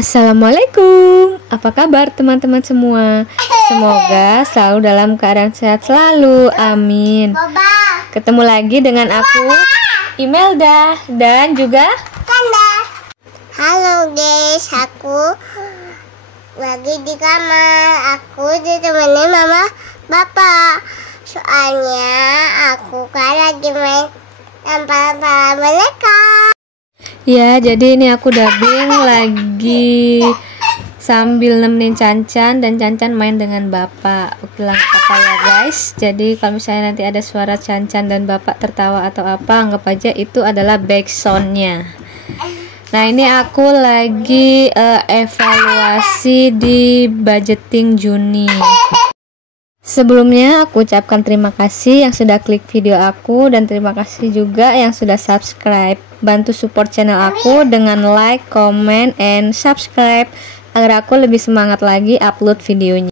Assalamualaikum, apa kabar teman-teman semua? Semoga selalu dalam keadaan sehat selalu, amin. Ketemu lagi dengan aku, Imelda, dan juga Kanda. Halo guys, aku lagi di kamar. Aku ditemani mama bapak. Soalnya aku kan lagi main lempar-lemparan mereka. ya, jadi ini aku dubbing lagi sambil nemenin Cancan, dan Cancan main dengan bapak. Bilang apa ya guys. Jadi kalau misalnya nanti ada suara Cancan dan bapak tertawa atau apa, anggap aja itu adalah backsoundnya. Nah, ini aku lagi evaluasi di budgeting Juni. Sebelumnya aku ucapkan terima kasih yang sudah klik video aku, dan terima kasih juga yang sudah subscribe. Bantu support channel aku dengan like, comment, and subscribe agar aku lebih semangat lagi upload videonya.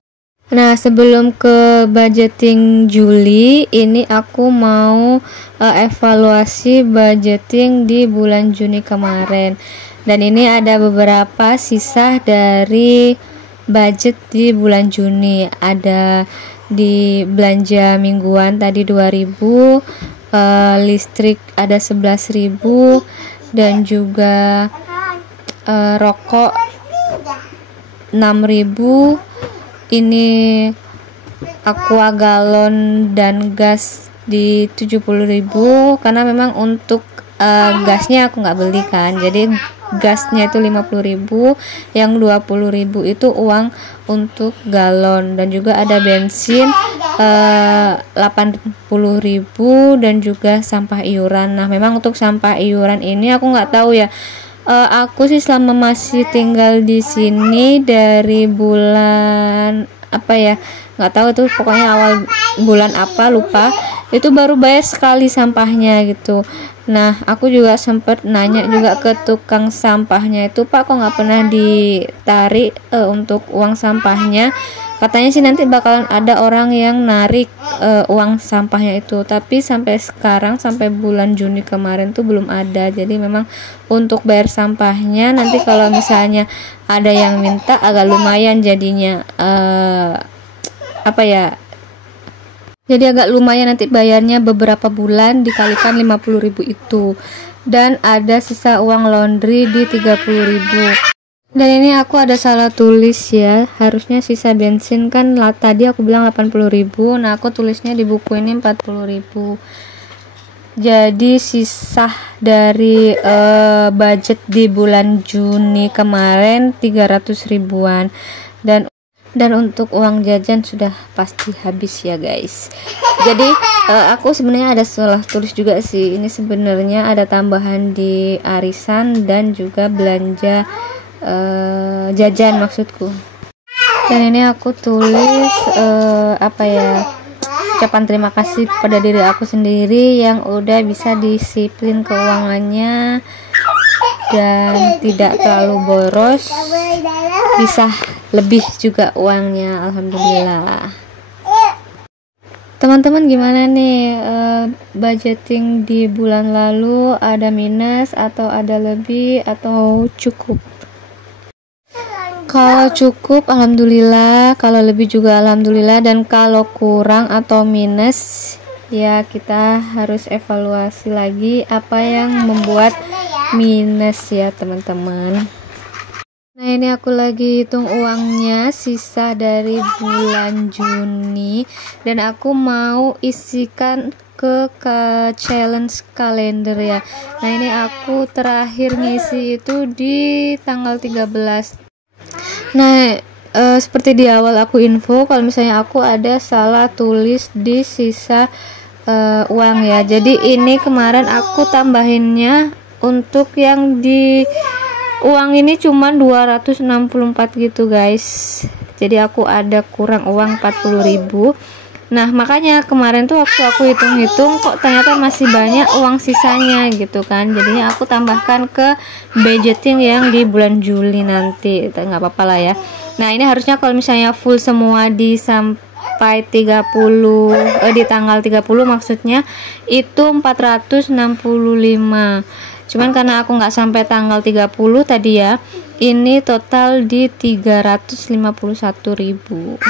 Nah, sebelum ke budgeting Juli, ini aku mau evaluasi budgeting di bulan Juni kemarin. Dan ini ada beberapa sisa dari budget di bulan Juni. Ada di belanja mingguan tadi 2000, listrik ada 11.000, dan juga rokok 6.000. Ini aqua galon dan gas di 70.000, karena memang untuk gasnya aku nggak beli kan, jadi gasnya itu 50.000, yang 20.000 itu uang untuk galon, dan juga ada bensin 80.000, dan juga sampah iuran. Nah, memang untuk sampah iuran ini aku nggak tahu ya. Aku sih selama masih tinggal di sini dari bulan apa ya, nggak tahu tuh, pokoknya awal bulan apa lupa, itu baru bayar sekali sampahnya gitu. Nah, aku juga sempat nanya juga ke tukang sampahnya itu, Pak, kok nggak pernah ditarik untuk uang sampahnya. Katanya sih nanti bakalan ada orang yang narik uang sampahnya itu, tapi sampai sekarang, sampai bulan Juni kemarin tuh belum ada. Jadi memang untuk bayar sampahnya nanti kalau misalnya ada yang minta agak lumayan jadinya, apa ya, jadi agak lumayan nanti bayarnya beberapa bulan dikalikan 50.000 itu. Dan ada sisa uang laundry di 30.000. Dan ini aku ada salah tulis ya, harusnya sisa bensin kan tadi aku bilang 80.000, nah aku tulisnya di buku ini 40.000. Jadi sisa dari budget di bulan Juni kemarin 300 ribuan. Dan untuk uang jajan sudah pasti habis ya guys. Jadi aku sebenarnya ada salah tulis juga sih, ini sebenarnya ada tambahan di arisan dan juga belanja jajan maksudku. Dan ini aku tulis apa ya, ucapan terima kasih kepada diri aku sendiri yang udah bisa disiplin keuangannya dan tidak terlalu boros, bisa lebih juga uangnya, alhamdulillah. Teman-teman gimana nih budgeting di bulan lalu, ada minus atau ada lebih atau cukup? Kalau cukup alhamdulillah, kalau lebih juga alhamdulillah, dan kalau kurang atau minus ya kita harus evaluasi lagi apa yang membuat minus ya teman-teman. Nah, ini aku lagi hitung uangnya sisa dari bulan Juni, dan aku mau isikan ke challenge kalender ya. Nah, ini aku terakhir ngisi itu di tanggal 13. Nah, seperti di awal aku info kalau misalnya aku ada salah tulis di sisa uang ya. Jadi ini kemarin aku tambahinnya untuk yang di uang ini cuma 264 gitu guys. Jadi aku ada kurang uang 40.000. Nah, makanya kemarin tuh waktu aku hitung-hitung kok ternyata masih banyak uang sisanya gitu kan. Jadinya aku tambahkan ke budgeting yang di bulan Juli nanti. Nggak apa-apa lah ya. Nah, ini harusnya kalau misalnya full semua di sampai 30 di tanggal 30 maksudnya itu 465. Cuman karena aku nggak sampai tanggal 30 tadi ya, ini total di 351.000.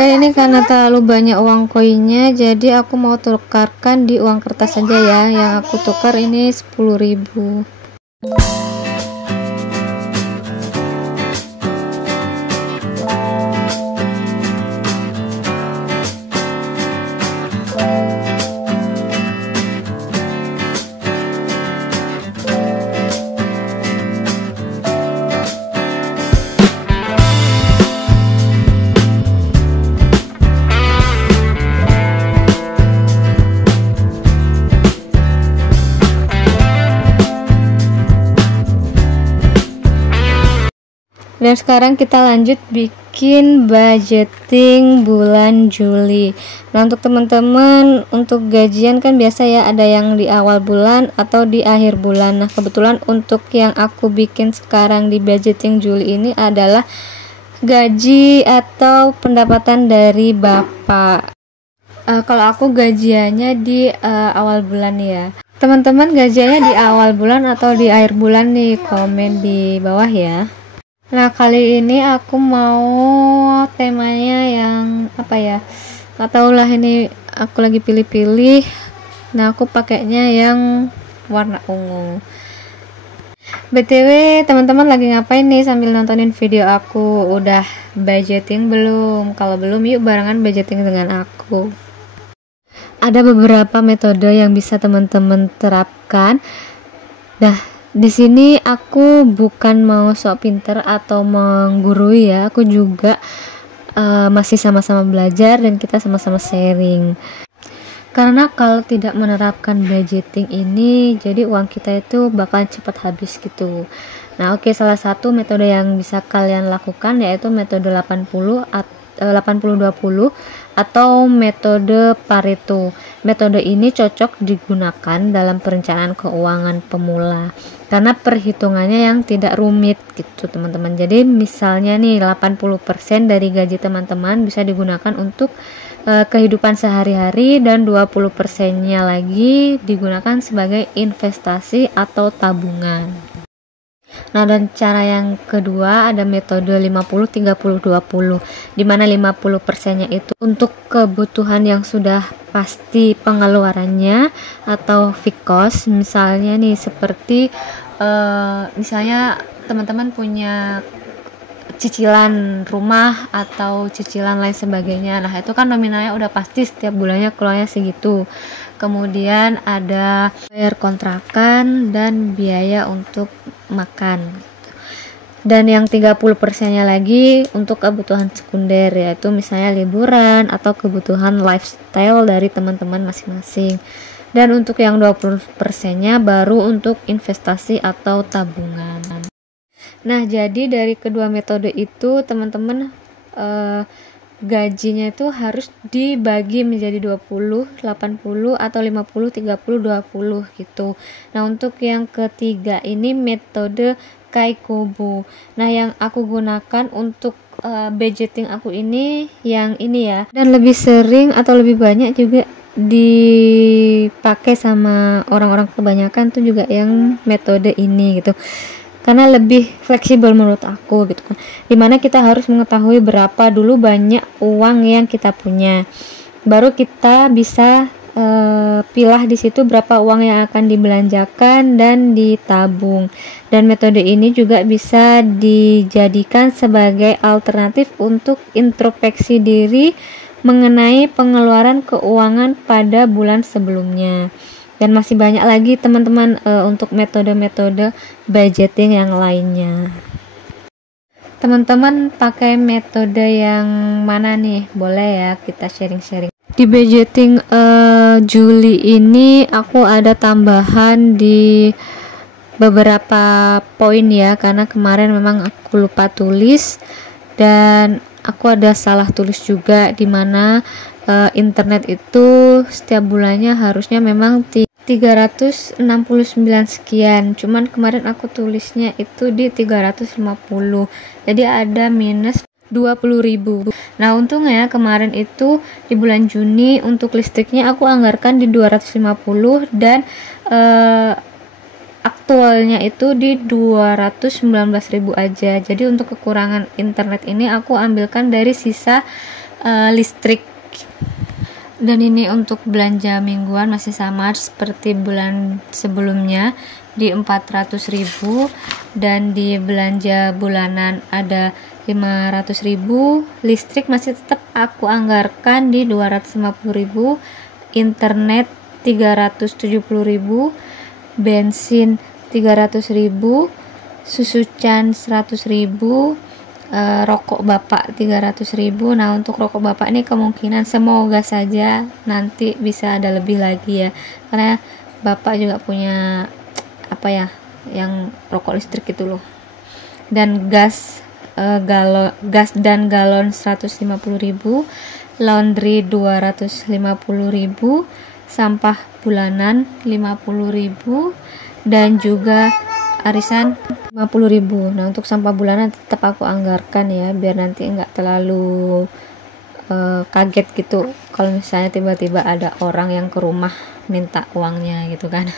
Dan ini karena terlalu banyak uang koinnya, jadi aku mau tukarkan di uang kertas saja ya. Yang aku tukar ini 10.000. Dan sekarang kita lanjut bikin budgeting bulan Juli. Nah, untuk teman-teman, untuk gajian kan biasa ya, ada yang di awal bulan atau di akhir bulan. Nah, kebetulan untuk yang aku bikin sekarang di budgeting Juli ini adalah gaji atau pendapatan dari Bapak. Kalau aku gajiannya di awal bulan ya. Teman-teman gajiannya di awal bulan atau di akhir bulan nih, komen di bawah ya. Nah, kali ini aku mau temanya yang apa ya, gak tau lah, ini aku lagi pilih-pilih. Nah, aku pakainya yang warna ungu. BTW, teman-teman lagi ngapain nih sambil nontonin video aku? Udah budgeting belum? Kalau belum, yuk barengan budgeting dengan aku. Ada beberapa metode yang bisa teman-teman terapkan. Nah, di sini aku bukan mau sok pinter atau menggurui ya, aku juga masih sama-sama belajar dan kita sama-sama sharing. Karena kalau tidak menerapkan budgeting ini, jadi uang kita itu bakal cepat habis gitu. Nah, oke, salah satu metode yang bisa kalian lakukan yaitu metode 80-20 atau metode Pareto. Metode ini cocok digunakan dalam perencanaan keuangan pemula karena perhitungannya yang tidak rumit gitu teman-teman. Jadi misalnya nih 80% dari gaji teman-teman bisa digunakan untuk kehidupan sehari-hari dan 20%-nya lagi digunakan sebagai investasi atau tabungan. Nah, dan cara yang kedua ada metode 50-30-20, di mana 50%-nya itu untuk kebutuhan yang sudah pasti pengeluarannya atau fixed cost. Misalnya nih seperti misalnya teman-teman punya cicilan rumah atau cicilan lain sebagainya. Nah, itu kan nominalnya udah pasti setiap bulannya keluarnya segitu. Kemudian ada bayar kontrakan dan biaya untuk makan. Dan yang 30%-nya lagi untuk kebutuhan sekunder, yaitu misalnya liburan atau kebutuhan lifestyle dari teman-teman masing-masing. Dan untuk yang 20%-nya baru untuk investasi atau tabungan. Nah, jadi dari kedua metode itu teman-teman gajinya itu harus dibagi menjadi 20, 80 atau 50, 30, 20 gitu. Nah, untuk yang ketiga ini metode Kaikobo. Nah, yang aku gunakan untuk budgeting aku ini yang ini ya. Dan lebih sering atau lebih banyak juga dipakai sama orang-orang kebanyakan tuh juga yang metode ini gitu. Karena lebih fleksibel menurut aku gitu kan. Dimana kita harus mengetahui berapa dulu banyak uang yang kita punya. Baru kita bisa pilah di situ berapa uang yang akan dibelanjakan dan ditabung. Dan metode ini juga bisa dijadikan sebagai alternatif untuk introspeksi diri mengenai pengeluaran keuangan pada bulan sebelumnya. Dan masih banyak lagi teman-teman untuk metode-metode budgeting yang lainnya. Teman-teman pakai metode yang mana nih? Boleh ya kita sharing-sharing. Di budgeting Juli ini aku ada tambahan di beberapa poin ya, karena kemarin memang aku lupa tulis dan aku ada salah tulis juga, dimana internet itu setiap bulannya harusnya memang 369 sekian, cuman kemarin aku tulisnya itu di 350, jadi ada minus 20.000. Nah untungnya kemarin itu di bulan Juni untuk listriknya aku anggarkan di 250 dan aktualnya itu di 219.000 aja. Jadi untuk kekurangan internet ini aku ambilkan dari sisa listrik. Dan ini untuk belanja mingguan masih sama seperti bulan sebelumnya di 400.000, dan di belanja bulanan ada 500.000. Listrik masih tetap aku anggarkan di 250.000, internet 370.000, bensin 300.000, susu can 100.000, rokok bapak 300.000. Nah untuk rokok bapak ini kemungkinan semoga saja nanti bisa ada lebih lagi ya, karena bapak juga punya apa ya, yang rokok listrik itu loh. Dan gas dan galon 150.000, laundry 250.000, sampah bulanan 50.000, dan juga arisan 50.000. Nah untuk sampah bulanan tetap aku anggarkan ya, biar nanti enggak terlalu kaget gitu kalau misalnya tiba-tiba ada orang yang ke rumah minta uangnya gitu kan.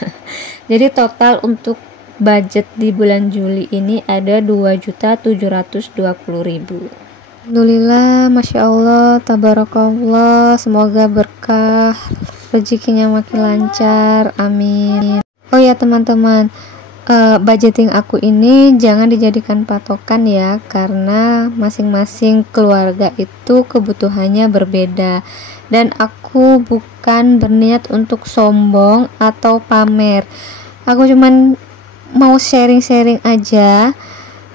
Jadi total untuk budget di bulan Juli ini ada 2.720.000. Alhamdulillah, Masya Allah, Tabarakallah, semoga berkah, rezekinya makin lancar, amin. Oh ya teman-teman, budgeting aku ini jangan dijadikan patokan ya, karena masing-masing keluarga itu kebutuhannya berbeda, dan aku bukan berniat untuk sombong atau pamer. Aku cuman mau sharing-sharing aja,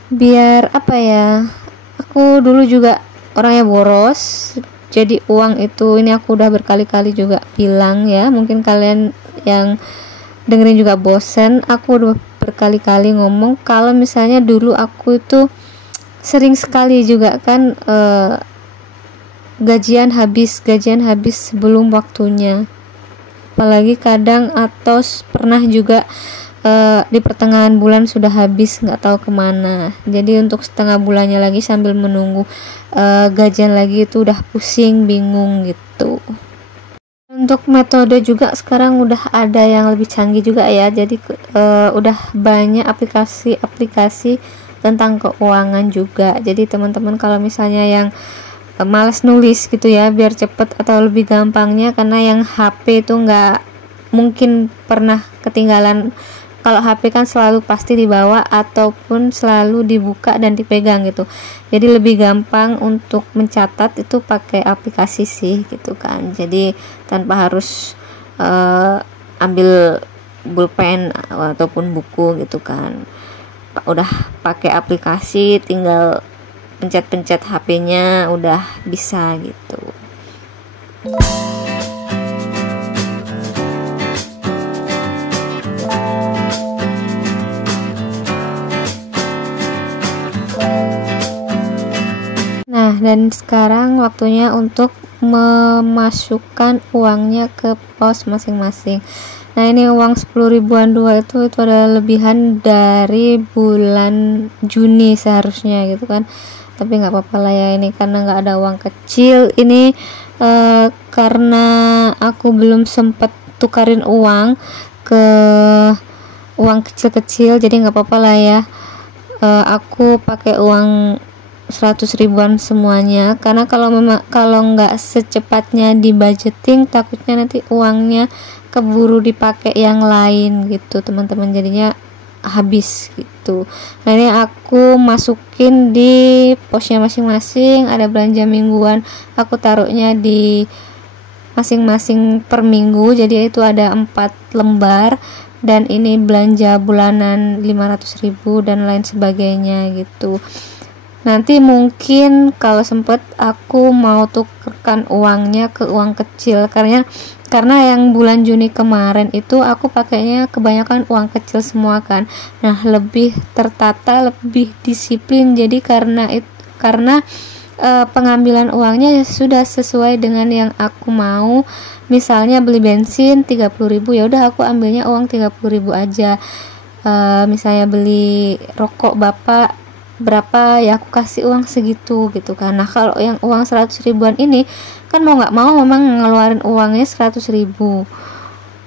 biar apa ya, aku dulu juga orangnya boros, jadi uang itu, ini aku udah berkali-kali juga bilang ya, mungkin kalian yang dengerin juga bosen, aku udah berkali-kali ngomong kalau misalnya dulu aku itu sering sekali juga kan gajian habis sebelum waktunya, apalagi kadang atau pernah juga di pertengahan bulan sudah habis nggak tahu kemana. Jadi untuk setengah bulannya lagi sambil menunggu gajian lagi itu udah pusing, bingung gitu. Untuk metode juga sekarang udah ada yang lebih canggih juga ya, jadi udah banyak aplikasi tentang keuangan juga. Jadi teman-teman kalau misalnya yang malas nulis gitu ya, biar cepet atau lebih gampangnya, karena yang HP itu nggak mungkin pernah ketinggalan. Kalau HP kan selalu pasti dibawa ataupun selalu dibuka dan dipegang gitu, jadi lebih gampang untuk mencatat itu pakai aplikasi sih gitu kan. Jadi tanpa harus ambil pulpen ataupun buku gitu kan, udah pakai aplikasi, tinggal pencet-pencet HP-nya udah bisa gitu. Nah, dan sekarang waktunya untuk memasukkan uangnya ke pos masing-masing. Nah, ini uang 10 ribuan dua itu ada lebihan dari bulan Juni seharusnya gitu kan. Tapi nggak apa-apa lah ya, ini karena nggak ada uang kecil. Ini karena aku belum sempat tukarin uang ke uang kecil-kecil, jadi nggak apa-apa lah ya. Aku pakai uang 100 ribuan semuanya, karena kalau nggak secepatnya dibudgeting takutnya nanti uangnya keburu dipakai yang lain gitu teman-teman, jadinya habis gitu. Nah ini aku masukin di posnya masing-masing, ada belanja mingguan aku taruhnya di masing-masing per minggu, jadi itu ada 4 lembar, dan ini belanja bulanan 500.000 dan lain sebagainya gitu. Nanti mungkin kalau sempet aku mau tukerkan uangnya ke uang kecil, karena karena yang bulan Juni kemarin itu aku pakainya kebanyakan uang kecil semua kan. Nah, lebih tertata, lebih disiplin. Jadi karena pengambilan uangnya sudah sesuai dengan yang aku mau. Misalnya beli bensin 30.000, ya udah aku ambilnya uang 30.000 aja. Misalnya beli rokok bapak berapa, ya aku kasih uang segitu gitu kan. Nah, kalau yang uang 100 ribuan ini kan mau nggak mau memang ngeluarin uangnya 100.000.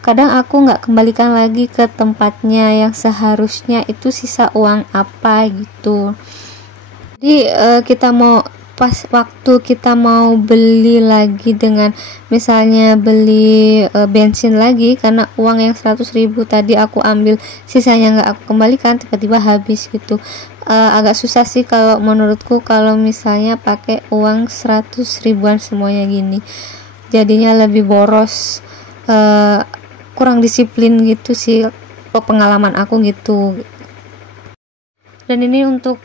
Kadang aku nggak kembalikan lagi ke tempatnya yang seharusnya itu sisa uang apa gitu. Jadi kita mau pas waktu kita mau beli lagi dengan misalnya beli bensin lagi, karena uang yang 100.000 tadi aku ambil sisanya nggak aku kembalikan, tiba-tiba habis gitu. Agak susah sih kalau menurutku kalau misalnya pakai uang 100 ribuan semuanya gini, jadinya lebih boros, kurang disiplin gitu sih, pengalaman aku gitu. Dan ini untuk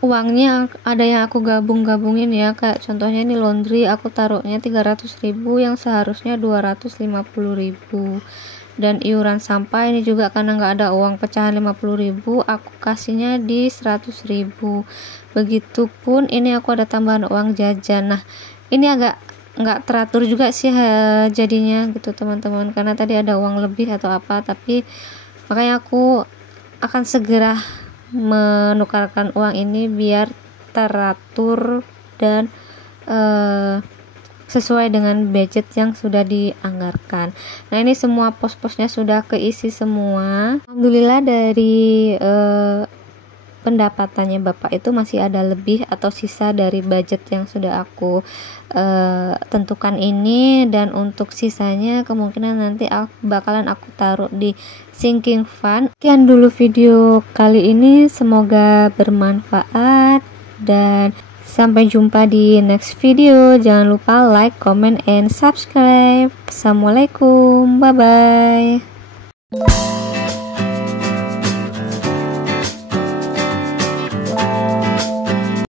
uangnya ada yang aku gabungin ya, kayak contohnya ini laundry aku taruhnya 300.000 yang seharusnya 250.000, dan iuran sampah ini juga karena nggak ada uang pecahan 50.000 aku kasihnya di 100.000. Begitupun ini aku ada tambahan uang jajan. Nah, ini agak nggak teratur juga sih jadinya gitu teman-teman, karena tadi ada uang lebih atau apa, tapi makanya aku akan segera menukarkan uang ini biar teratur dan sesuai dengan budget yang sudah dianggarkan. Nah, ini semua pos-posnya sudah keisi semua. Alhamdulillah dari pendapatannya bapak itu masih ada lebih atau sisa dari budget yang sudah aku tentukan ini, dan untuk sisanya kemungkinan nanti bakalan aku taruh di sinking fund. Sekian dulu video kali ini, semoga bermanfaat dan sampai jumpa di next video. Jangan lupa like, comment, and subscribe. Assalamualaikum, bye bye.